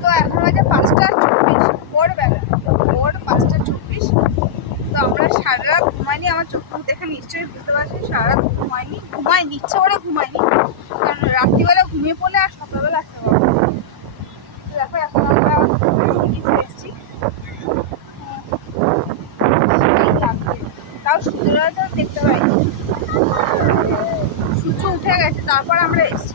তো এখন বাজে 5:24, ভোরবেলা, ভোর 5:24। তো আমরা সারা রাত ঘুমাইনি, আমার চোখ দেখে নিশ্চয়ই বুঝতে পারছি সারা রাত ঘুমাইনি, ইচ্ছে করে ঘুমাইনি, কারণ রাত্রিবেলা ঘুমিয়ে পড়লে আর সকালবেলা আসতে পারবো। দেখো এখন আমরা নিচে এসেছি, তাও সূর্যটা দেখতে পাইনি, সূর্য উঠে গেছে তারপর আমরা এসেছি,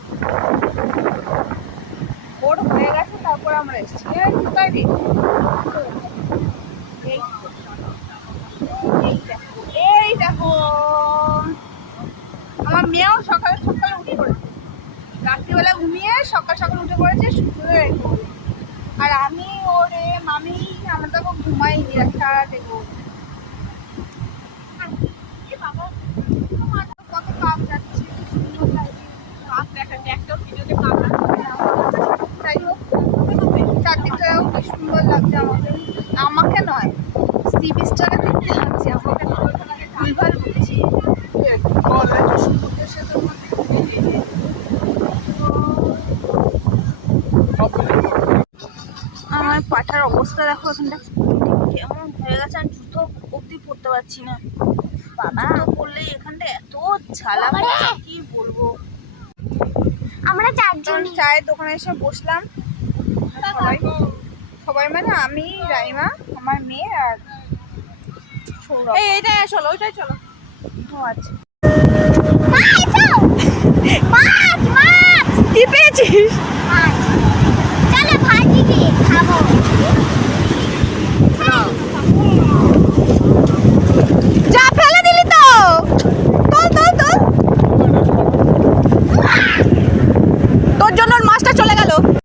ভোর হয়ে গেছে তারপর আমরা এসেছি। কোথায় রে? এই দেখো আমার মেয়েও সকালে সকালে উঠে পড়েছে, রাত্রিবেলা ঘুমিয়ে সকাল সকাল উঠে পড়েছে সূর্য দেখো। আর আমি ওরে মামি আমরা তো ঘুমাইনি সারা দেখবো। কত কাপ যাচ্ছে, সুন্দর লাগছে, যাই হোক চারদিকটাও কি সুন্দর লাগছে আমাদের, আমাকে নয় সি বিচটাকে দেখতে লাগছে, আমাকে ভুলভাল বলছি। আমার পাঠার অবস্থা দেখো, এখানটা কেমন হয়ে গেছে, আমি জুতো অব্দি পরতে পারছি না, জুতো পরলে এখানটা এত ঝালা কি বলবো। আমরা চারজন চায়ের দোকানে এসে বসলাম, সবাই মানে আমি, রাইমা, আমার মেয়ে আর সৌরভ। এইটাই চলো, ওইটাই চলো। ও আচ্ছা, মাছ মাছ কি পেয়েছিস? মাছ